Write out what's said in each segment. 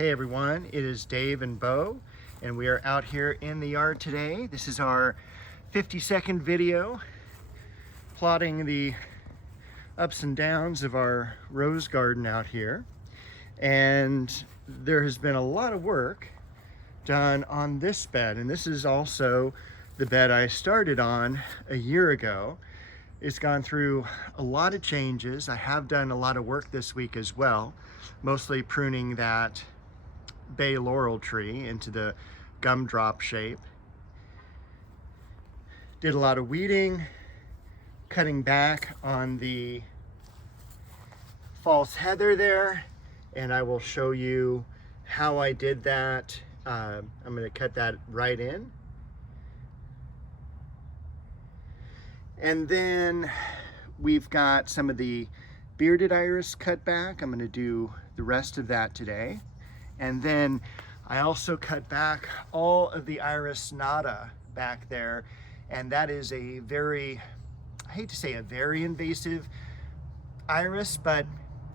Hey everyone, it is Dave and Bo, and we are out here in the yard today. This is our 50-second video plotting the ups and downs of our rose garden out here. And there has been a lot of work done on this bed, and this is also the bed I started on a year ago. It's gone through a lot of changes. I have done a lot of work this week as well, mostly pruning that bay laurel tree into the gumdrop shape. Did a lot of weeding, cutting back on the false heather there, and I will show you how I did that. I'm going to cut that right in. And then we've got some of the bearded iris cut back. I'm going to do the rest of that today. And then I also cut back all of the iris nata back there. And that is a very, I hate to say a very invasive iris, but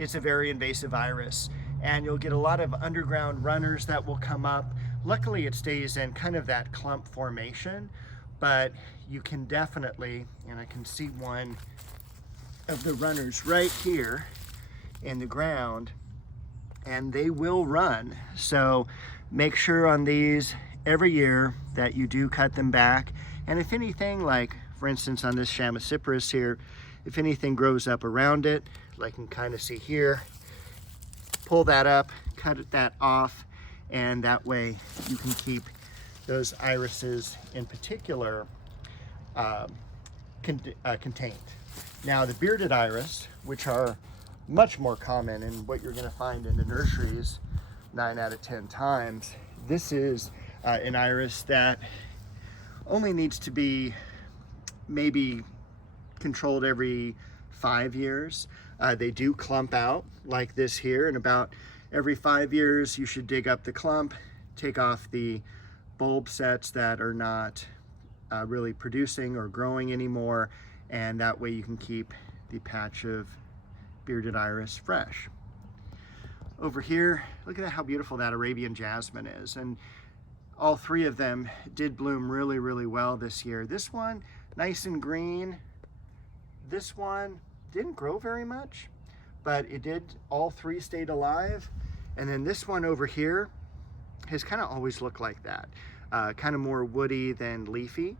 it's a very invasive iris. And you'll get a lot of underground runners that will come up. Luckily it stays in kind of that clump formation, but you can definitely, and I can see one of the runners right here in the ground, and they will run. So make sure on these every year that you do cut them back. And if anything, like for instance on this Chamaecyparis here, if anything grows up around it, like you can kind of see here, pull that up, cut that off, and that way you can keep those irises in particular contained. Now the bearded iris, which are much more common and what you're going to find in the nurseries 9 out of 10 times, this is an iris that only needs to be maybe controlled every 5 years. They do clump out like this here, and about every 5 years you should dig up the clump, take off the bulb sets that are not really producing or growing anymore, and that way you can keep the patch of bearded iris fresh. Over here, look at how beautiful that Arabian jasmine is, and all three of them did bloom really, really well this year. This one, nice and green. This one didn't grow very much, but it did, all three stayed alive. And then this one over here has kind of always looked like that. Kind of more woody than leafy,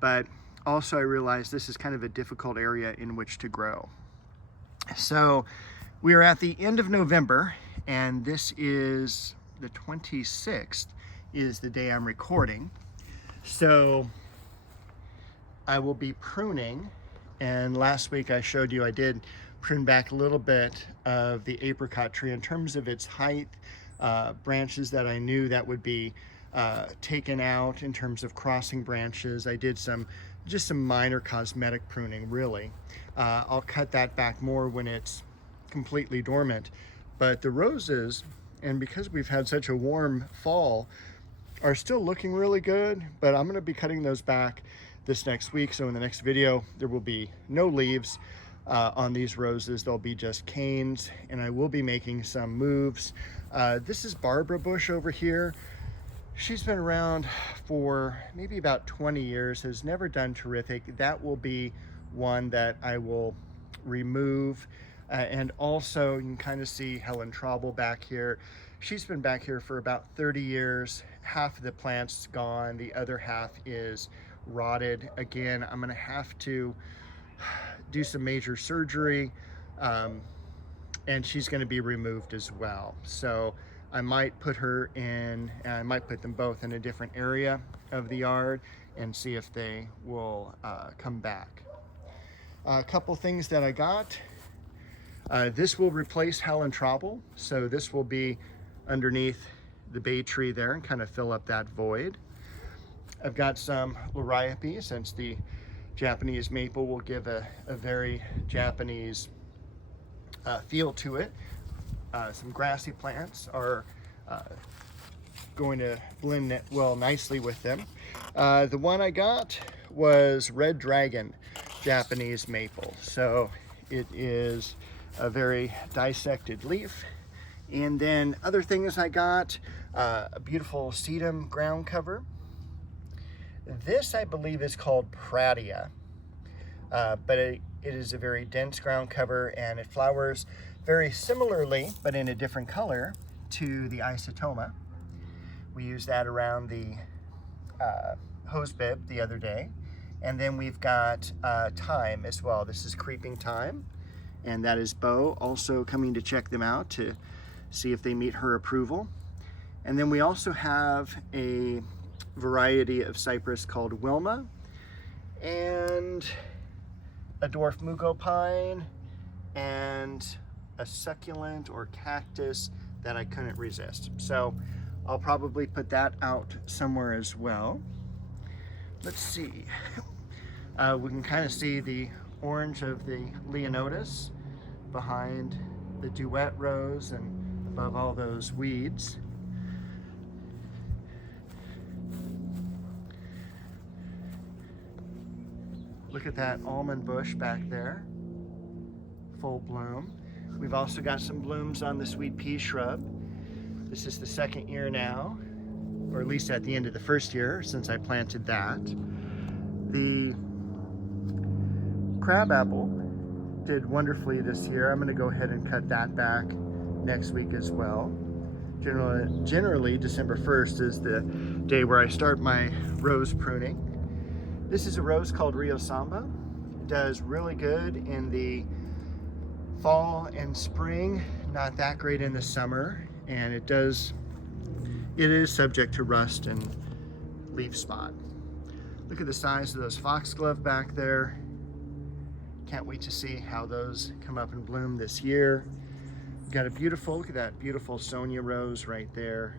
but also I realized this is kind of a difficult area in which to grow. So we are at the end of November, and this is the 26th is the day I'm recording. So I will be pruning, and last week I showed you I did prune back a little bit of the apricot tree in terms of its height, branches that I knew that would be taken out in terms of crossing branches. I did just some minor cosmetic pruning, really. I'll cut that back more when it's completely dormant. But the roses, and because we've had such a warm fall, are still looking really good, but I'm gonna be cutting those back this next week. So in the next video, there will be no leaves on these roses. They'll be just canes, and I will be making some moves. This is Barbara bush over here. She's been around for maybe about 20 years, has never done terrific. That will be one that I will remove. And also you can kind of see Helen Trauble back here. She's been back here for about 30 years. Half of the plant's gone, the other half is rotted. Again, I'm gonna have to do some major surgery, and she's gonna be removed as well. So I might put her in, and I might put them both in a different area of the yard and see if they will come back. A couple things that I got. This will replace Helen Trauble, so this will be underneath the bay tree there and kind of fill up that void. I've got some Liriope, since the Japanese maple will give a very Japanese feel to it. Some grassy plants are going to blend well nicely with them. The one I got was Red Dragon Japanese maple. So it is a very dissected leaf, And then other things I got, a beautiful sedum ground cover. This I believe is called Pratia, but it is a very dense ground cover, and it flowers very similarly, but in a different color, to the Isotoma. We used that around the hose bib the other day. And then we've got Thyme as well. This is Creeping Thyme, and that is Bo also coming to check them out to see if they meet her approval. And then we also have a variety of cypress called Wilma, and a dwarf mugo pine, and a succulent or cactus that I couldn't resist. So I'll probably put that out somewhere as well. Let's see. We can kind of see the orange of the Leonotis behind the Duet Rose and above all those weeds. Look at that almond bush back there, full bloom. We've also got some blooms on the sweet pea shrub. This is the second year now, or at least at the end of the first year since I planted that. The crabapple did wonderfully this year. I'm going to go ahead and cut that back next week as well. Generally, December 1st is the day where I start my rose pruning. This is a rose called Rio Samba. It does really good in the fall and spring, not that great in the summer, and it is subject to rust and leaf spot. Look at the size of those foxglove back there. Can't wait to see how those come up and bloom this year. Got a beautiful, look at that beautiful Sonia rose right there.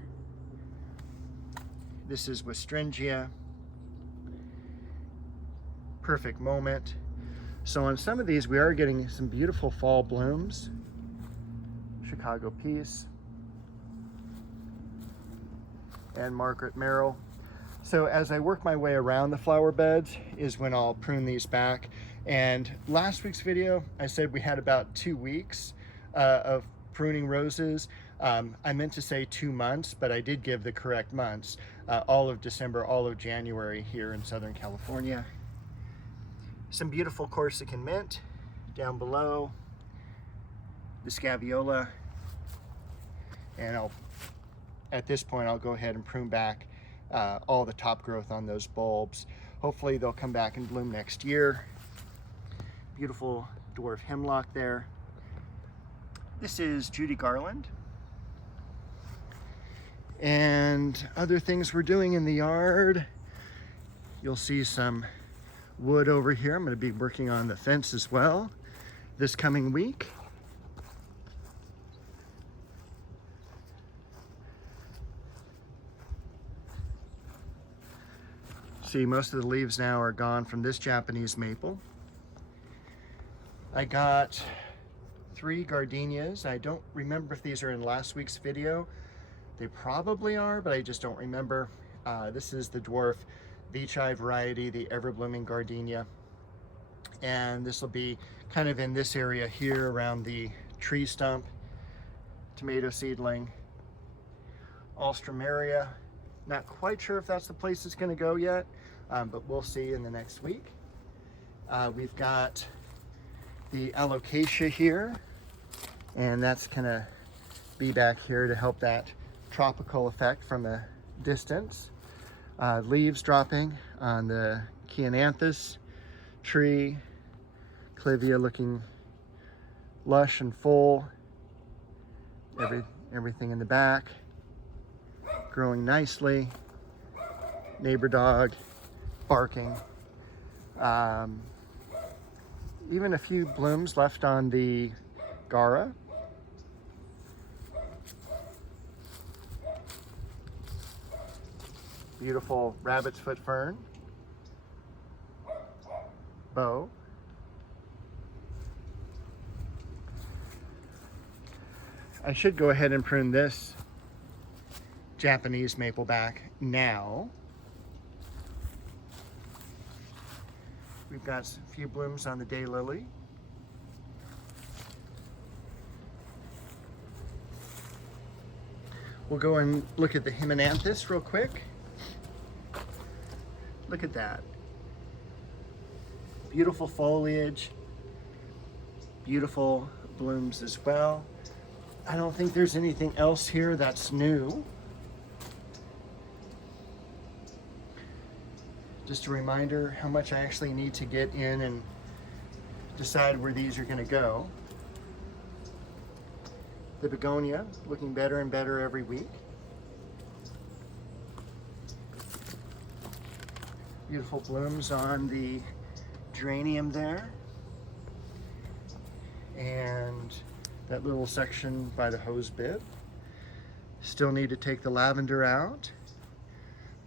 This is Westringia. Perfect moment. So on some of these, we are getting some beautiful fall blooms. Chicago Peace and Margaret Merrill. So as I work my way around the flower beds is when I'll prune these back. And last week's video, I said we had about 2 weeks of pruning roses. I meant to say 2 months, but I did give the correct months. All of December, all of January here in Southern California. Some beautiful Corsican mint down below, the Scaviola, and at this point I'll go ahead and prune back all the top growth on those bulbs. Hopefully they'll come back and bloom next year. Beautiful dwarf hemlock there. This is Judy Garland. And other things we're doing in the yard, you'll see some wood over here. I'm going to be working on the fence as well this coming week. See, most of the leaves now are gone from this Japanese maple. I got 3 gardenias. I don't remember if these are in last week's video. They probably are, but I just don't remember. This is the dwarf Veitchii variety, the ever-blooming gardenia. And this will be kind of in this area here around the tree stump. Tomato seedling. Alstroemeria. Not quite sure if that's the place it's going to go yet, but we'll see in the next week. We've got the alocasia here, and that's going to be back here to help that tropical effect from a distance. Leaves dropping on the Chiananthus tree. Clivia looking lush and full. Everything in the back growing nicely. Neighbor dog barking. Even a few blooms left on the Gara. Beautiful rabbit's foot fern. Bow. I should go ahead and prune this Japanese maple back now. We've got a few blooms on the daylily. We'll go and look at the Hymenanthus real quick. Look at that. Beautiful foliage, beautiful blooms as well. I don't think there's anything else here that's new. Just a reminder how much I actually need to get in and decide where these are going to go. The begonia looking better and better every week. Beautiful blooms on the geranium there. And that little section by the hose bib. Still need to take the lavender out.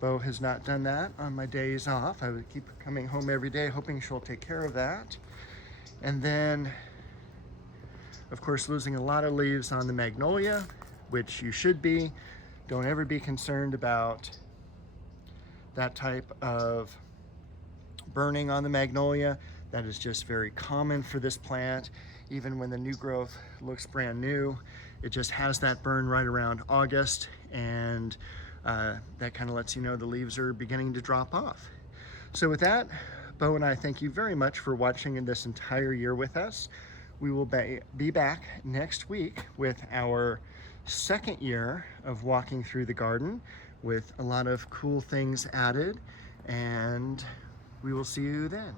Bo has not done that on my days off. I would keep coming home every day hoping she'll take care of that. And then, of course, losing a lot of leaves on the magnolia, which you should be. Don't ever be concerned about that type of burning on the magnolia. That is just very common for this plant. Even when the new growth looks brand new, it just has that burn right around August, and that kind of lets you know the leaves are beginning to drop off. So with that, Bo and I thank you very much for watching in this entire year with us. We will be back next week with our second year of walking through the garden with a lot of cool things added, and we will see you then.